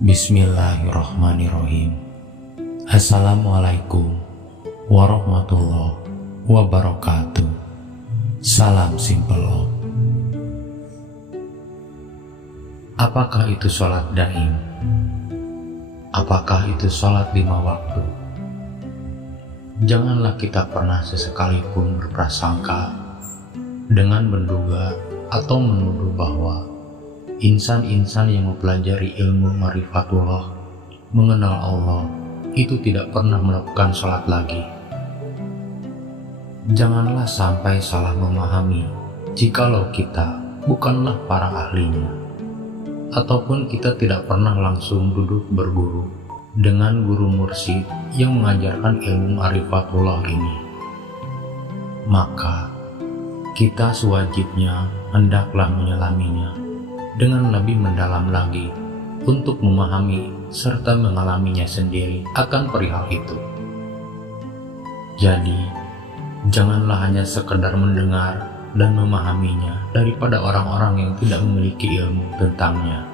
Bismillahirrahmanirrahim. Assalamualaikum warahmatullahi wabarakatuh. Salam Simple Love. Apakah itu sholat daim? Apakah itu sholat 5 waktu? Janganlah kita pernah sesekalipun berprasangka dengan menduga atau menuduh bahwa insan-insan yang mempelajari ilmu ma'rifatullah, mengenal Allah, itu tidak pernah melakukan sholat lagi. Janganlah sampai salah memahami jikalau kita bukanlah para ahlinya, ataupun kita tidak pernah langsung duduk berguru dengan guru mursyid yang mengajarkan ilmu ma'rifatullah ini. Maka kita sewajibnya hendaklah menyelaminya dengan lebih mendalam lagi untuk memahami serta mengalaminya sendiri akan perihal itu. Jadi, janganlah hanya sekedar mendengar dan memahaminya daripada orang-orang yang tidak memiliki ilmu tentangnya,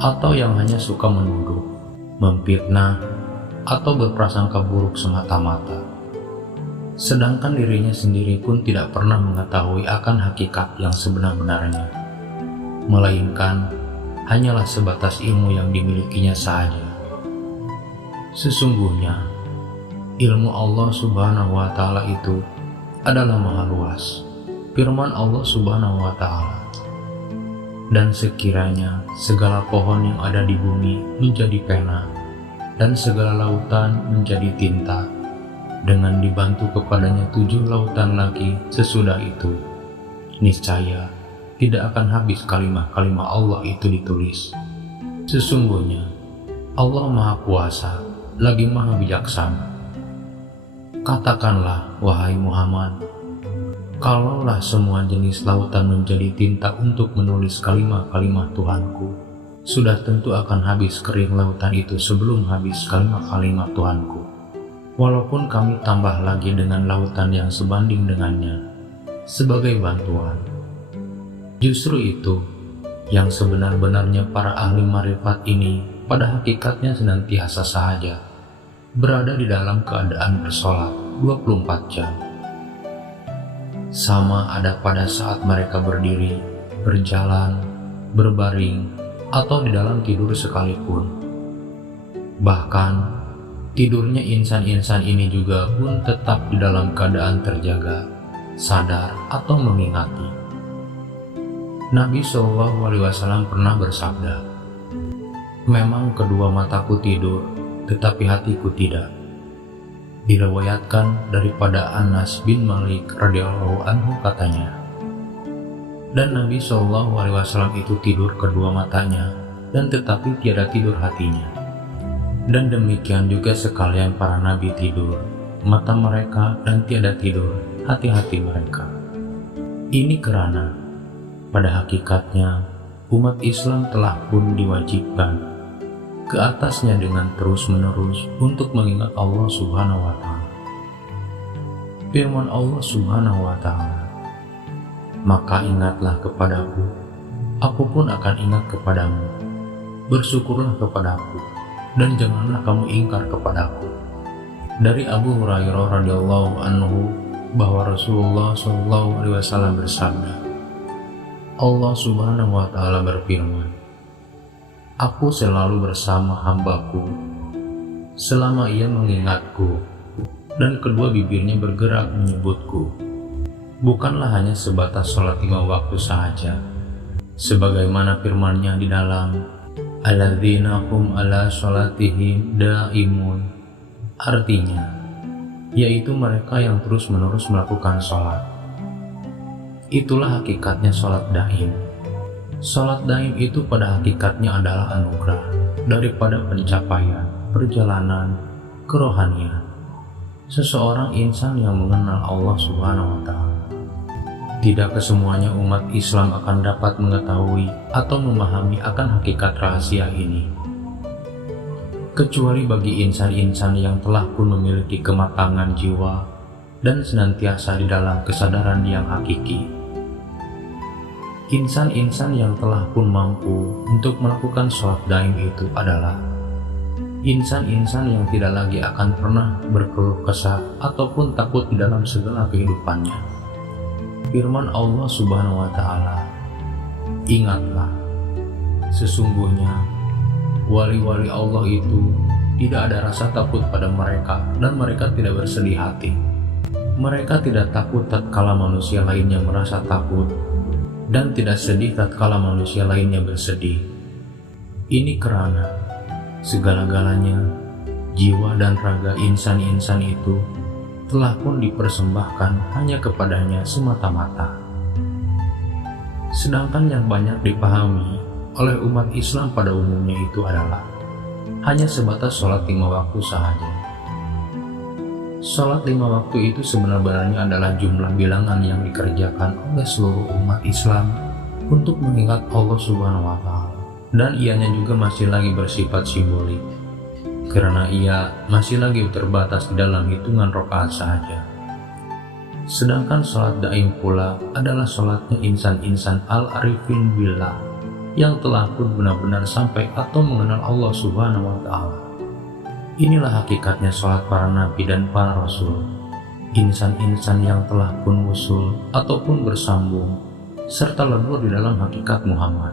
atau yang hanya suka menuduh, memfitnah, atau berprasangka buruk semata-mata. Sedangkan dirinya sendiri pun tidak pernah mengetahui akan hakikat yang sebenar-benarnya, melainkan hanyalah sebatas ilmu yang dimilikinya saja. Sesungguhnya ilmu Allah Subhanahu wa Ta'ala itu adalah maha luas. Firman Allah Subhanahu wa Ta'ala, dan sekiranya segala pohon yang ada di bumi menjadi pena dan segala lautan menjadi tinta, dengan dibantu kepadanya 7 lautan lagi sesudah itu, niscaya tidak akan habis kalimah-kalimah Allah itu ditulis. Sesungguhnya Allah Maha Kuasa lagi Maha Bijaksana. Katakanlah, wahai Muhammad, kalaulah semua jenis lautan menjadi tinta untuk menulis kalimah-kalimah Tuhanku, sudah tentu akan habis kering lautan itu sebelum habis kalimah-kalimah Tuhanku. Walaupun kami tambah lagi dengan lautan yang sebanding dengannya sebagai bantuan. Justru itu yang sebenar-benarnya para ahli marifat ini pada hakikatnya senantiasa saja berada di dalam keadaan bersolat 24 jam. Sama ada pada saat mereka berdiri, berjalan, berbaring, atau di dalam tidur sekalipun. Bahkan tidurnya insan-insan ini juga pun tetap di dalam keadaan terjaga, sadar, atau mengingati. Nabi SAW pernah bersabda, memang kedua mataku tidur, tetapi hatiku tidak. Diriwayatkan daripada Anas bin Malik radhiyallahu anhu katanya, dan Nabi SAW itu tidur kedua matanya, dan tetapi tiada tidur hatinya. Dan demikian juga sekalian para nabi tidur, mata mereka, dan tiada tidur hati-hati mereka. Ini kerana pada hakikatnya umat Islam telah pun diwajibkan ke atasnya dengan terus-menerus untuk mengingat Allah Subhanahu wa Ta'ala. Firman Allah Subhanahu wa Ta'ala, maka ingatlah kepadaku, aku pun akan ingat kepadamu. Bersyukurlah kepadaku, dan janganlah kamu ingkar kepadaku. Dari Abu Hurairah radhiyallahu anhu bahwa Rasulullah SAW bersabda, Allah Subhanahu wa Ta'ala berfirman, aku selalu bersama hambaku selama ia mengingatku, dan kedua bibirnya bergerak menyebutku. Bukanlah hanya sebatas sholat 5 waktu saja, sebagaimana firman-Nya di dalam alladzina hum ala sholatihim daimun, artinya yaitu mereka yang terus-menerus melakukan sholat. Itulah hakikatnya sholat daim. Sholat daim itu pada hakikatnya adalah anugerah daripada pencapaian perjalanan kerohanian seseorang insan yang mengenal Allah Subhanahu wa Ta'ala. Tidak kesemuanya umat Islam akan dapat mengetahui atau memahami akan hakikat rahasia ini, kecuali bagi insan-insan yang telah pun memiliki kematangan jiwa dan senantiasa di dalam kesadaran yang hakiki. Insan-insan yang telah pun mampu untuk melakukan sholat daim itu adalah insan-insan yang tidak lagi akan pernah berkeluh kesah ataupun takut di dalam segala kehidupannya. Firman Allah Subhanahu wa Ta'ala, "Ingatlah, sesungguhnya wali-wali Allah itu tidak ada rasa takut pada mereka dan mereka tidak bersedih hati. Mereka tidak takut tatkala manusia lainnya merasa takut dan tidak sedih tatkala manusia lainnya bersedih. Ini karena segala-galanya, jiwa dan raga insan-insan itu telah pun dipersembahkan hanya kepadanya semata-mata." Sedangkan yang banyak dipahami oleh umat Islam pada umumnya itu adalah hanya sebatas sholat 5 waktu sahaja. Sholat 5 waktu itu sebenarnya adalah jumlah bilangan yang dikerjakan oleh seluruh umat Islam untuk mengingat Allah Subhanahu wa Ta'ala, dan ianya juga masih lagi bersifat simbolik karena ia masih lagi terbatas di dalam hitungan rakaat saja. Sedangkan sholat daim pula adalah sholatnya insan-insan al-arifin billah yang telah pun benar-benar sampai atau mengenal Allah Subhanahu wa Ta'ala. Inilah hakikatnya sholat para nabi dan para rasul, insan-insan yang telah pun wusul ataupun bersambung serta lebur di dalam hakikat Muhammad,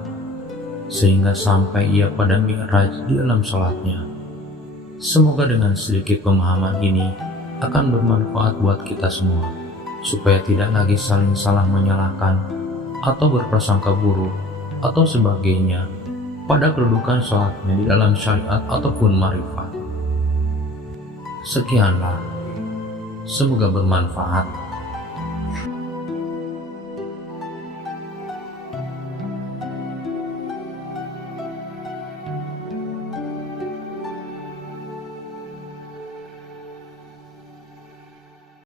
sehingga sampai ia pada mi'raj di dalam sholatnya. Semoga dengan sedikit pemahaman ini akan bermanfaat buat kita semua, supaya tidak lagi saling salah menyalahkan atau berprasangka buruk atau sebagainya pada kedudukan sholatnya di dalam syariat ataupun marifat. Sekianlah, semoga bermanfaat.